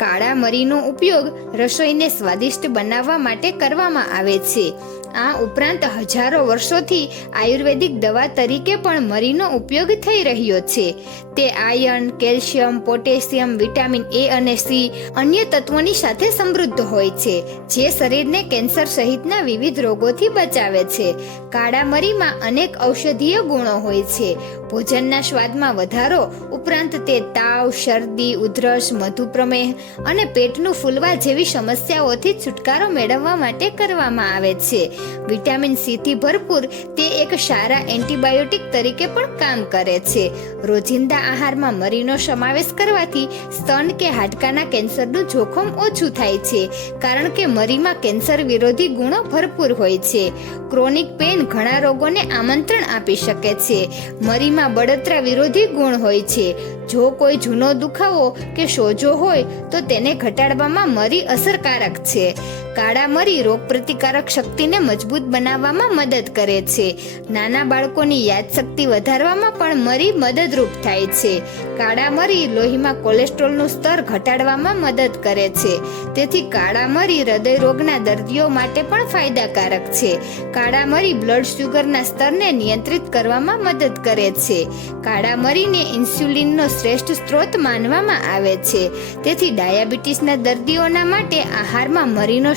કાળા મરીનો ઉપયોગ રસોઈને સ્વાદિષ્ટ બનાવવા માટે કરવામાં આવે છે. આ ઉપરાંત હજારો વર્ષોથી આયુર્વેદિક દવા તરીકે પણ મરીનો ઉપયોગ થઈ રહ્યો છે. તે iron, calcium, potassium, vitamin A અને સી અન્ય તત્વોની સાથે સમૃદ્ધ હોય છે, જે શરીરને કેન્સર સહિતના વિવિધ રોગોથી બચાવે છે. કાળા મરીમાં અનેક ઔષધીય ગુણો હોય છે. ભોજનના સ્વાદમાં વધારો, ઉપરાંત તે તાવ, શરદી, ઉધરસ, મધુપ્રમેહ અને પેટનું ફૂલવા જેવી સમસ્યાઓથી છુટકારો મેળવવા માટે કરવામાં આવે છે. વિટામિન સી થી ભરપૂર તે એક સારા એન્ટીબાયોટિક તરીકે પણ કામ કરે છે. રોજિંદા આહારમાં મરીનો સમાવેશ કરવાથી સ્તન કે હાડકાના કેન્સરનું જોખમ ઓછું થાય છે, કારણ કે મરીમાં કેન્સર વિરોધી ગુણો ભરપૂર હોય છે. ક્રોનિક પેન ઘણા રોગોને આમંત્રણ આપી શકે છે. મરીમાં બળતરા વિરોધી ગુણ હોય છે. જો કોઈ જૂનો દુખાવો કે સોજો હોય, તો તેને ઘટાડવામાં મરી અસરકારક છે. કાળા મરી રોગ પ્રતિકારક શક્તિને મજબૂત બનાવવામાં મદદ કરે છે. નાના બાળકોની યાદશક્તિ વધારવામાં પણ મરી મદદરૂપ થાય છે. કાળા મરી લોહીમાં કોલેસ્ટ્રોલનું સ્તર ઘટાડવામાં મદદ કરે છે. તેથી કાળા મરી હૃદય રોગના દર્દીઓ માટે પણ ફાયદાકારક છે. કાળા મરી બ્લડ શુગરના સ્તરને નિયંત્રિત કરવામાં મદદ કરે છે. કાળા મરીને ઇન્સ્યુલિનનો શ્રેષ્ઠ સ્ત્રોત માનવામાં આવે છે. તેથી ડાયાબિટીસના દર્દીઓના માટે આહારમાં મરીનો